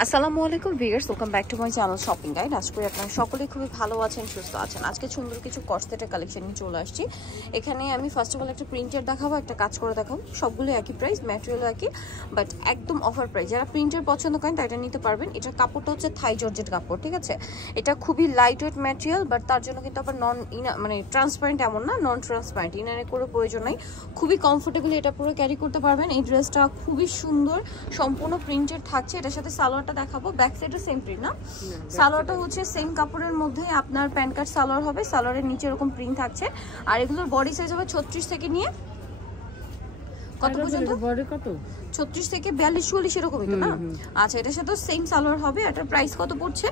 আসসালামু আলাইকুম viewers, welcome back to my channel shopping guide. আশা করি আপনারা সকলেই খুবই ভালো আছেন, সুস্থ আছেন। আজকে সুন্দর কিছু কর্সেটের কালেকশন নিয়ে চলে আসছি। এখানে আমি ফার্স্ট অফ অল একটা প্রিন্টের দেখাবো, একটা কাজ করে দেখাবো। সবগুলো একই প্রাইস, ম্যাটেরিয়ালও একই, বাট একদম অফার প্রাইস। যারা প্রিন্টের পছন্দ করেন তারা এটা নিতে পারবেন। এটার কাপড়টা হচ্ছে থাই জর্জেট কাপড়, ঠিক আছে। এটা খুবই লাইট ওয়েট ম্যাটেরিয়াল, বাট তার জন্য কিন্তু আবার মানে ট্রান্সপারেন্ট এমন না, নন ট্রান্সপারেন্ট, ইনারে করে প্রয়োজন নাই। খুবই কমফোর্টেবলি এটা পুরো ক্যারি করতে পারবেন। এই ড্রেসটা খুবই সুন্দর, সম্পূর্ণ প্রিন্টেড থাকছে। এটার সাথে সালোয়ারটা দেখাবো, ব্যাক সাইডে সেম প্রিন্ট না, সালোয়ারটা হচ্ছে সেম কাপড়ের মধ্যে আপনার প্যান্ট কাট সালোয়ার হবে। সালোয়ারের নিচে এরকম প্রিন্ট থাকছে। আর এগুলোর বডি সাইজ হবে 36 থেকে নিয়ে কত পর্যন্ত? বডি কত? 36 থেকে 42-44 এরকমই তো না? আচ্ছা, এটার সাথে সেম সালোয়ার হবে। এটার প্রাইস কত পড়ছে?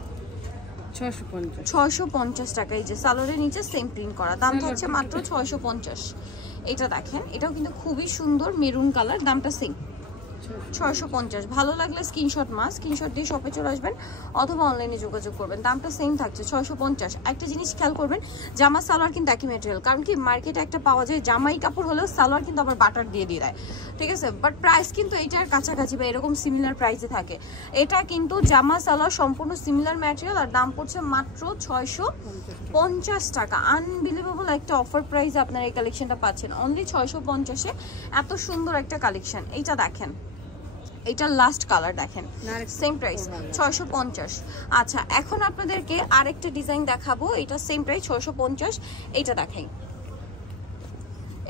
650 টাকা। এই যে সালোয়ারের নিচে সেম প্রিন্ট করা, দাম থাকছে মাত্র 650। এটা দেখেন, এটাও কিন্তু খুবই সুন্দর মেরুন কালার, দামটা সেম 650। ভালো লাগলে স্ক্রিনশট স্ক্রিনশট দিয়ে শপে চলে আসবেন অথবা অনলাইনে যোগাযোগ করবেন। দামটা সেম থাকছে 650। একটা জিনিস খেয়াল করবেন, জামা সালোয়ার কিন্তু একই ম্যাটেরিয়াল। কারণ কি, মার্কেটে একটা পাওয়া যায় জামাই কাপড় হলেও সালোয়ার কিন্তু আবার বাটার দিয়ে দেয়, ঠিক আছে। বাট প্রাইস কিন্তু এইটার কাছাকাছি বা এরকম সিমিলার প্রাইসে থাকে। এটা কিন্তু জামা সালোয়ার সম্পূর্ণ সিমিলার ম্যাটেরিয়াল, আর দাম পড়ছে মাত্র 650 টাকা। আনবিলিভেবল একটা অফার প্রাইসে আপনারা এই কালেকশনটা পাচ্ছেন অনলি 650-এ। এত সুন্দর একটা কালেকশন। এইটা দেখেন, এটা লাস্ট কালার দেখেন, সেম প্রাইস 650। আচ্ছা, এখন আপনাদেরকে আরেকটা ডিজাইন দেখাবো, এটা সেম প্রাইস 650। এইটা দেখাই,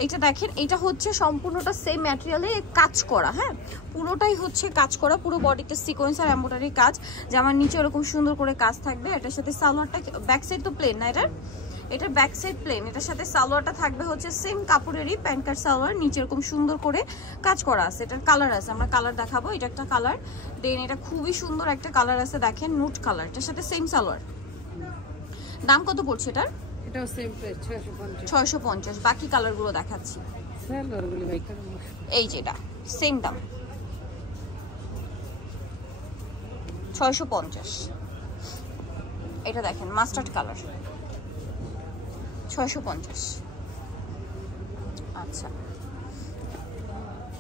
এইটা দেখেন, এটা হচ্ছে সম্পূর্ণটা সেম ম্যাটেরিয়ালে কাজ করা। হ্যাঁ, পুরোটাই হচ্ছে কাজ করা, পুরো বডিতে সিকোয়েন্স আর এমব্রয়ডারি কাজ। জামার নিচে এরকম সুন্দর করে কাজ থাকবে। এটার সাথে সালোয়ারটা, ব্যাক সাইড তো প্লেন না, এটার ব্যাক সাইড প্লেন। এটার সাথে সালোয়ারটা থাকবে হচ্ছে সেম কাপড়েরই প্যান্ট কাট সালোয়ার, নিচে এরকম সুন্দর করে কাজ করা আছে। এটার কালার আছে, আমরা কালার দেখাবো। এটা একটা কালার, দেন এটা খুবই সুন্দর একটা কালার আছে দেখেন, নুট কালার। এটার সাথে সেম সালোয়ার। দাম কত পড়ছে এটার? এটাও সেম প্রাইস 650। 650। বাকি কালারগুলো দেখাচ্ছি। সালোয়ারগুলো ভাই কেমন? এই যে এটা সেম দাম 650। এটা দেখেন মাস্টার্ড কালার 650। আচ্ছা,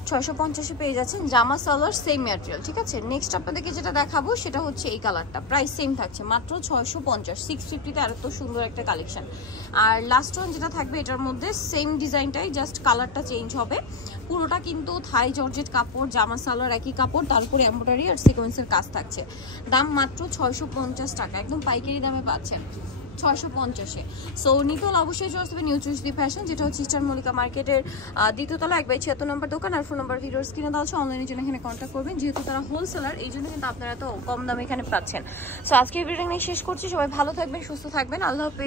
650-এ পেয়ে যাচ্ছেন জামা সালোয়ার সেম ম্যাটেরিয়াল, ঠিক আছে। নেক্সট আপনাদেরকে যেটা দেখাবো সেটা হচ্ছে এই কালারটা, প্রাইস সেম থাকছে মাত্র 650। 650-তে এত সুন্দর একটা কালেকশন। আর লাস্ট ওয়ান যেটা থাকবে, এটার মধ্যে সেম ডিজাইনটাই, জাস্ট কালারটা চেঞ্জ হবে। পুরোটা কিন্তু থাই জর্জেট কাপড়, জামা সালোয়ার একই কাপড়, তারপরে এমব্রয়ডারি আর সিকোয়েন্সের কাজ থাকছে। দাম মাত্র 650 টাকা, একদম পাইকারি দামে পাচ্ছেন 650-এ। সো নিতল অবশ্যই চলে আসবে নিউ চুজ দি ফ্যাশন, যেটা হচ্ছে ইস্টার্ন মল্লিকা মার্কেটের দ্বিতীয়তলা 1/76 নম্বর দোকান। আর ফোন নাম্বার ভিডিওর স্ক্রিনে দেওয়া আছে, অনলাইনের জন্য এখানে কন্ট্যাক্ট করবেন। যেহেতু তারা হোলসেলার, এই জন্য কিন্তু আপনারা তো কম দামে এখানে পাচ্ছেন। সো আজকে ভিডিও নিয়ে শেষ করছি। সবাই ভালো থাকবেন, সুস্থ থাকবেন, আল্লাহ হাফেজ।